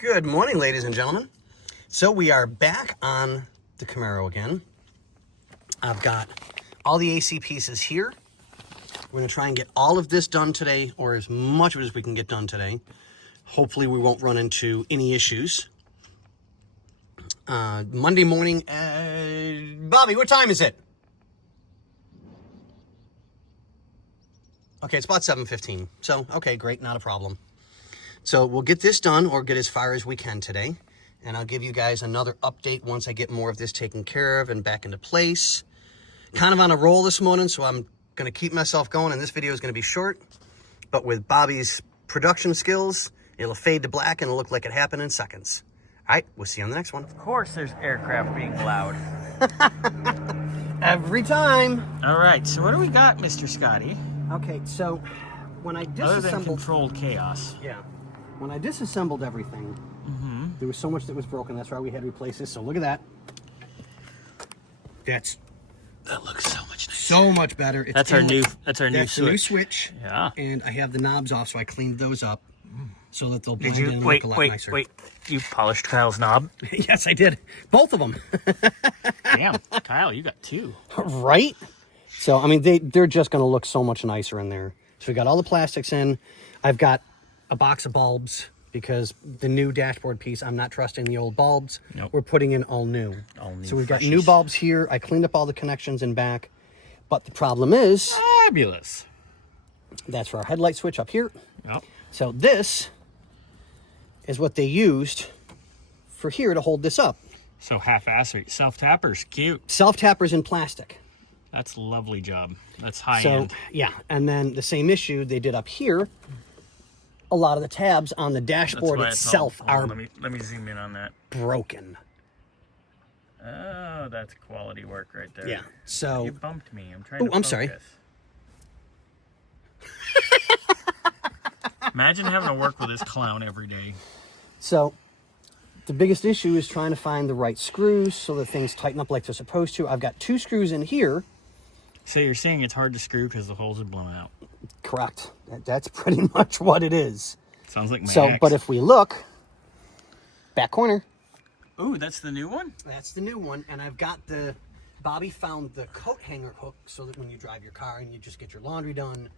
Good morning, ladies and gentlemen. So we are back on the Camaro again. I've got all the AC pieces here. We're going to try and get all of this done today, or as much of it as we can get done today. Hopefully we won't run into any issues. Monday morning, Bobby, what time is it? Okay, it's about 7:15. So, okay, great, not a problem. So we'll get this done, or get as far as we can today. And I'll give you guys another update once I get more of this taken care of and back into place. Kind of on a roll this morning, so I'm going to keep myself going, and this video is going to be short. But with Bobby's production skills, it'll fade to black and it'll look like it happened in seconds. All right, we'll see you on the next one. Of course there's aircraft being loud. Every time. All right, so what do we got, Mr. Scotty? Okay, so when I Other disassembled... than controlled chaos. Yeah. When I disassembled everything, there was so much that was broken. That's why we had to replace this. So look at that. That looks so much nicer. So much better. It's That's our new switch. That's the new switch. Yeah. And I have the knobs off, so I cleaned those up so that they'll blend in and look a lot nicer. Wait. You polished Kyle's knob? Yes, I did. Both of them. Damn, Kyle, you got two. Right? So, I mean, they're just going to look so much nicer in there. So we got all the plastics in. I've got a box of bulbs because the new dashboard piece, I'm not trusting the old bulbs. Nope. We're putting in all new. All new. So we've got new bulbs here. I cleaned up all the connections in back. But the problem is... Fabulous. That's for our headlight switch up here. Yep. So this is what they used for here to hold this up. So half-assery. Self-tappers, cute. Self-tappers in plastic. That's a lovely job. That's high-end. So, yeah. And then the same issue they did up here. A lot of the tabs on the dashboard itself are let me zoom in on that. broken. Oh, that's quality work right there. Yeah. So you bumped me. I'm trying to I'm focus. sorry. Imagine having to work with this clown every day. So the biggest issue is trying to find the right screws so that things tighten up like they're supposed to. I've got two screws in here. So you're saying it's hard to screw because the holes are blown out? Correct. That's pretty much what it is. Sounds like my So, ex. but if we look, back corner. Ooh, that's the new one? That's the new one. And I've got Bobby found the coat hanger hook so that when you drive your car and you just get your laundry done,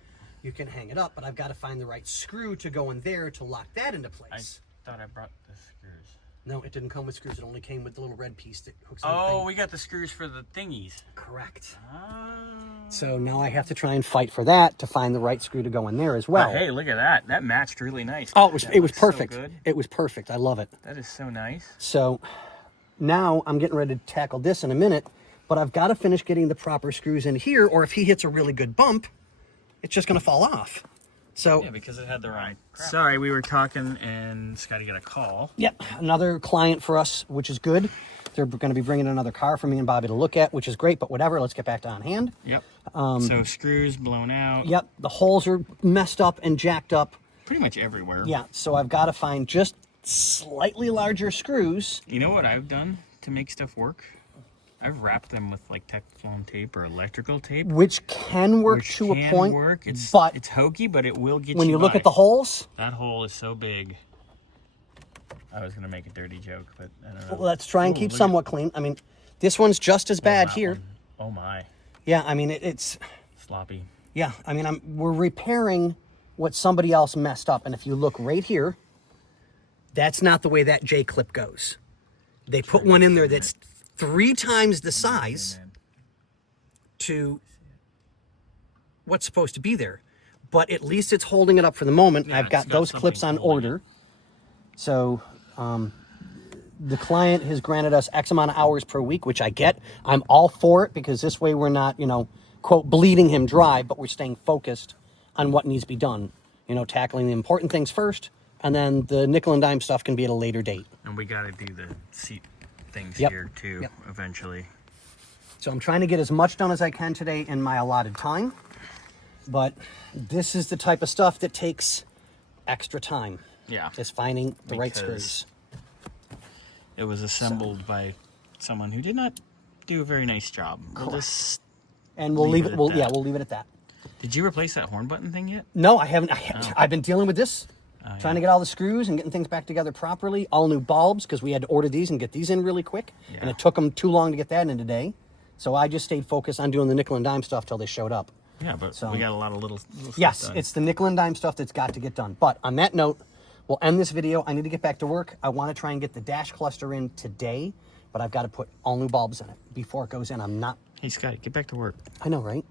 you can hang it up. But I've got to find the right screw to go in there to lock that into place. I thought I brought the screws. No, it didn't come with screws. It only came with the little red piece that hooks on the Oh, thing. we got the screws for the thingies. Correct. Oh. So now I have to try and fight for that to find the right screw to go in there as well. Oh, hey, look at that. That matched really nice. Oh, it was so perfect. good. It was perfect. I love it. That is so nice. So now I'm getting ready to tackle this in a minute, but I've got to finish getting the proper screws in here, or if he hits a really good bump, it's just going to fall off. So Yeah, because it had the right crap. Sorry, we were talking and Scotty got a call. Yep, another client for us, which is good. They're going to be bringing another car for me and Bobby to look at, which is great, but whatever. Let's get back to on hand. Yep. So screws blown out. Yep, the holes are messed up and jacked up. Pretty much everywhere. Yeah, so I've got to find just slightly larger screws. You know what I've done to make stuff work? I've wrapped them with like Teflon tape or electrical tape. Which can work to a point, but it's hokey, but it will get when you look at the holes... That hole is so big. I was going to make a dirty joke, but I don't know. Well, let's try and keep somewhat clean. I mean, this one's just as bad here. One. Oh my. Yeah, I mean, it's... Sloppy. Yeah, I mean, we're repairing what somebody else messed up. And if you look right here, that's not the way that J-clip goes. They put one in there that's 3 times the size to what's supposed to be there. But at least it's holding it up for the moment. Yeah, I've got those clips on order. So the client has granted us X amount of hours per week, which I get. I'm all for it because this way we're not, quote, bleeding him dry, but we're staying focused on what needs to be done. Tackling the important things first, and then the nickel and dime stuff can be at a later date. And we got to do the seat things here too, eventually. So I'm trying to get as much done as I can today in my allotted time, but this is the type of stuff that takes extra time. Yeah. Is finding the right screws. It was assembled by someone who did not do a very nice job. And we'll leave it. We'll leave it at that. Did you replace that horn button thing yet? No, I haven't. I've been dealing with this Trying to get all the screws and getting things back together properly. All new bulbs, because we had to order these and get these in really quick. Yeah. And it took them too long to get that in today. So I just stayed focused on doing the nickel and dime stuff till they showed up. Yeah, but So- we got a lot of little Yes, stuff done. it's the nickel and dime stuff that's got to get done. But on that note, we'll end this video. I need to get back to work. I want to try and get the dash cluster in today, but I've got to put all new bulbs in it before it goes in. I'm not... Hey, Scott, get back to work. I know, right?